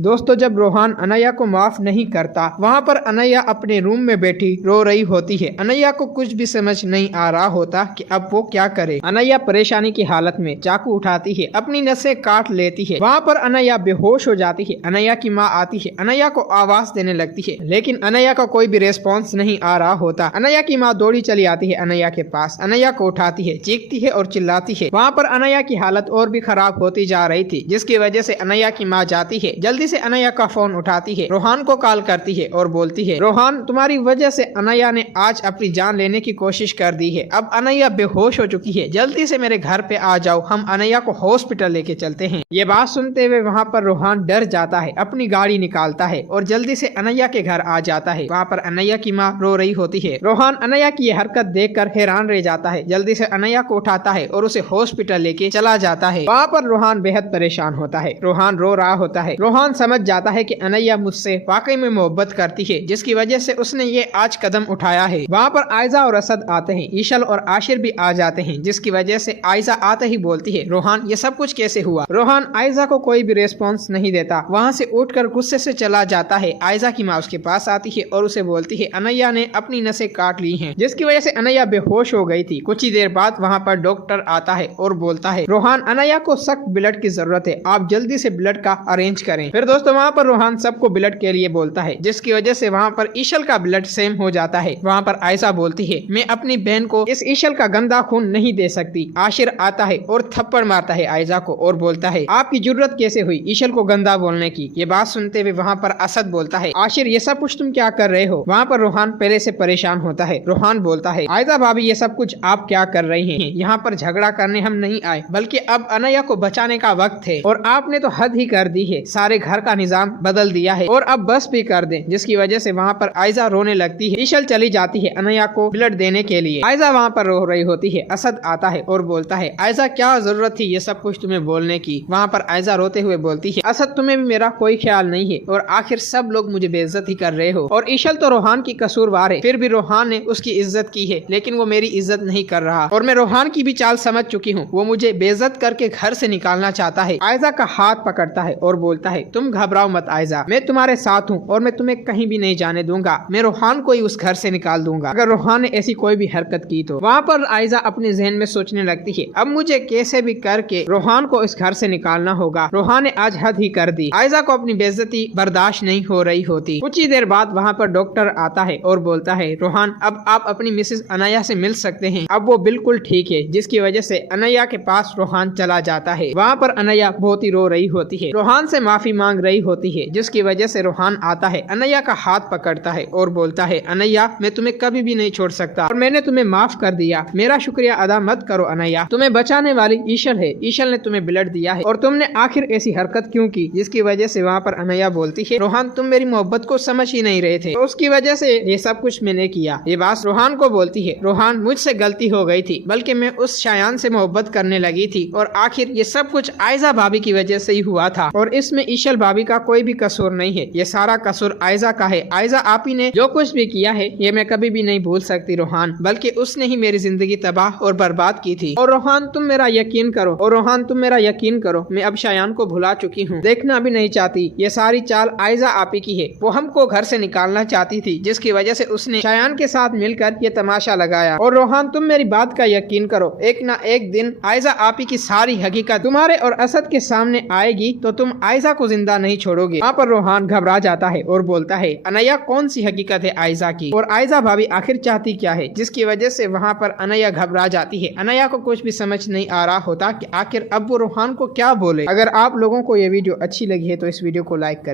दोस्तों जब रोहान अनया को माफ नहीं करता, वहाँ पर अनया अपने रूम में बैठी रो रही होती है। अनया को कुछ भी समझ नहीं आ रहा होता कि अब वो क्या करे। अनया परेशानी की हालत में चाकू उठाती है, अपनी नसें काट लेती है। वहाँ पर अनया बेहोश हो जाती है। अनया की माँ आती है, अनया को आवाज देने लगती है, लेकिन अनया का कोई भी रेस्पॉन्स नहीं आ रहा होता। अनया की माँ दौड़ी चली आती है अनया के पास, अनया को उठाती है, चीखती है और चिल्लाती है। वहाँ पर अनया की हालत और भी खराब होती जा रही थी, जिसकी वजह से अनया की माँ जाती है, जल्दी से अनया का फोन उठाती है, रोहान को कॉल करती है और बोलती है, रोहान तुम्हारी वजह से अनया ने आज अपनी जान लेने की कोशिश कर दी है। अब अनया बेहोश हो चुकी है, जल्दी से मेरे घर पे आ जाओ, हम अनया को हॉस्पिटल लेके चलते हैं। ये बात सुनते हुए वहाँ पर रोहान डर जाता है, अपनी गाड़ी निकालता है और जल्दी से अनया के घर आ जाता है। वहाँ पर अनया की माँ रो रही होती है। रोहान अनया की ये हरकत देखकर हैरान रह जाता है, जल्दी से अनया को उठाता है और उसे हॉस्पिटल लेके चला जाता है। वहाँ पर रोहान बेहद परेशान होता है, रोहान रो रहा होता है। रोहान समझ जाता है कि अनया मुझसे वाकई में मोहब्बत करती है, जिसकी वजह से उसने ये आज कदम उठाया है। वहाँ पर आयजा और असद आते हैं, ईशल और आशिर भी आ जाते हैं, जिसकी वजह से आयजा आते ही बोलती है, रोहान ये सब कुछ कैसे हुआ। रोहान आयजा को कोई भी रेस्पॉन्स नहीं देता, वहाँ से उठकर गुस्से से चला जाता है। आयजा की माँ उसके पास आती है और उसे बोलती है अनया ने अपनी नसें काट ली हैं, जिसकी वजह से अनया बेहोश हो गई थी। कुछ ही देर बाद वहाँ पर डॉक्टर आता है और बोलता है, रोहान अनया को सख्त ब्लड की जरूरत है, आप जल्दी से ब्लड का अरेंज करें। फिर दोस्तों वहाँ पर रोहान सबको ब्लड के लिए बोलता है, जिसकी वजह से वहाँ पर ईशल का ब्लड सेम हो जाता है। वहाँ पर आयशा बोलती है, मैं अपनी बहन को इस ईशल का गंदा खून नहीं दे सकती। आशिर आता है और थप्पड़ मारता है आयशा को और बोलता है, आपकी जरूरत कैसे हुई ईशल को गंदा बोलने की। ये बात सुनते हुए वहाँ पर असद बोलता है, आशिर ये सब कुछ तुम क्या कर रहे हो। वहाँ पर रोहान पहले से परेशान होता है। रोहान बोलता है, आयशा भाभी ये सब कुछ आप क्या कर रही हैं, यहाँ पर झगड़ा करने हम नहीं आए, बल्कि अब अनया को बचाने का वक्त है और आपने तो हद ही कर दी है, सारे घर का निजाम बदल दिया है और अब बस भी कर दें। जिसकी वजह से वहाँ पर आयशा रोने लगती है। ईशल चली जाती है अनया को ब्लड देने के लिए। आयशा वहाँ पर रो रही होती है। असद आता है और बोलता है, आयशा क्या जरूरत थी ये सब कुछ तुम्हें बोलने की। वहाँ पर आयशा रोते हुए बोलती है, असद तुम्हें भी मेरा कोई ख्याल नहीं है और आखिर सब लोग मुझे बेइज्जत ही कर रहे हो और ईशल तो रोहान की कसूरवार है, फिर भी रोहान ने उसकी इज्जत की है, लेकिन वो मेरी इज्जत नहीं कर रहा और मैं रोहान की भी चाल समझ चुकी हूँ, वो मुझे बेइज्जत करके घर से निकालना चाहता है। आयशा का हाथ पकड़ता है और बोलता है, तुम घबराओ मत आयशा, मैं तुम्हारे साथ हूँ और मैं तुम्हें कहीं भी नहीं जाने दूंगा। मैं रोहान को ही उस घर से निकाल दूंगा अगर रोहान ने ऐसी कोई भी हरकत की तो। वहाँ पर आयशा अपने जहन में सोचने लगती है, अब मुझे कैसे भी करके रोहान को इस घर से निकालना होगा। रोहान ने आज हद ही कर दी। आयशा को अपनी बेइज्जती बर्दाश्त नहीं हो रही होती। कुछ ही देर बाद वहाँ पर डॉक्टर आता है और बोलता है, रोहान अब आप अपनी मिसेस अनया से मिल सकते हैं, अब वो बिल्कुल ठीक है। जिसकी वजह से अनया के पास रोहान चला जाता है। वहाँ पर अनया बहुत ही रो रही होती है, रोहान से माफी मांग रही होती है, जिसकी वजह से रोहान आता है, अनया का हाथ पकड़ता है और बोलता है, अनया मैं तुम्हें कभी भी नहीं छोड़ सकता और मैंने तुम्हें माफ कर दिया, मेरा शुक्रिया अदा मत करो अनया, तुम्हें बचाने वाली ईशल है, ईशल ने तुम्हें ब्लड दिया है और तुमने आखिर ऐसी हरकत क्यों की। जिसकी वजह से वहाँ पर अनया बोलती है, रोहान तुम मेरी मोहब्बत को समझ ही नहीं रहे थे, तो उसकी वजह से ये सब कुछ मैंने किया। ये बात रोहान को बोलती है, रोहान मुझसे गलती हो गई थी, बल्कि मैं उस शायान से मोहब्बत करने लगी थी और आखिर ये सब कुछ आयशा भाभी की वजह से ही हुआ था और इसमें ईशल भाभी का कोई भी कसूर नहीं है, ये सारा कसूर आयशा का है। आयशा आप ही ने जो कुछ भी किया है ये मैं कभी भी नहीं भूल सकती रोहान, बल्कि उसने ही मेरी जिंदगी तबाह और बर्बाद की थी। और रोहान तुम मेरा यकीन करो, और रोहान तुम मेरा यकीन करो, मैं अब शायान को भुला चुकी हूँ, देखना भी नहीं चाहती। ये सारी चाल आयशा आप ही की है, वो हमको घर से निकालना चाहती थी, जिसकी वजह से उसने शायान के साथ मिलकर ये तमाशा लगाया। और रोहान तुम मेरी बात का यकीन करो, एक ना एक दिन आयशा आप ही की सारी हकीकत तुम्हारे और असद के सामने आएगी, तो तुम आयशा को जिंदा नहीं छोड़ोगे। वहाँ पर रोहान घबरा जाता है और बोलता है, अनया कौन सी हकीकत है आयशा की और आयशा भाभी आखिर चाहती क्या है। जिसकी वजह से वहाँ पर अनया घबरा जाती है। अनया को कुछ भी समझ नहीं आ रहा होता कि आखिर अब वो रोहान को क्या बोले। अगर आप लोगों को ये वीडियो अच्छी लगी है तो इस वीडियो को लाइक करें।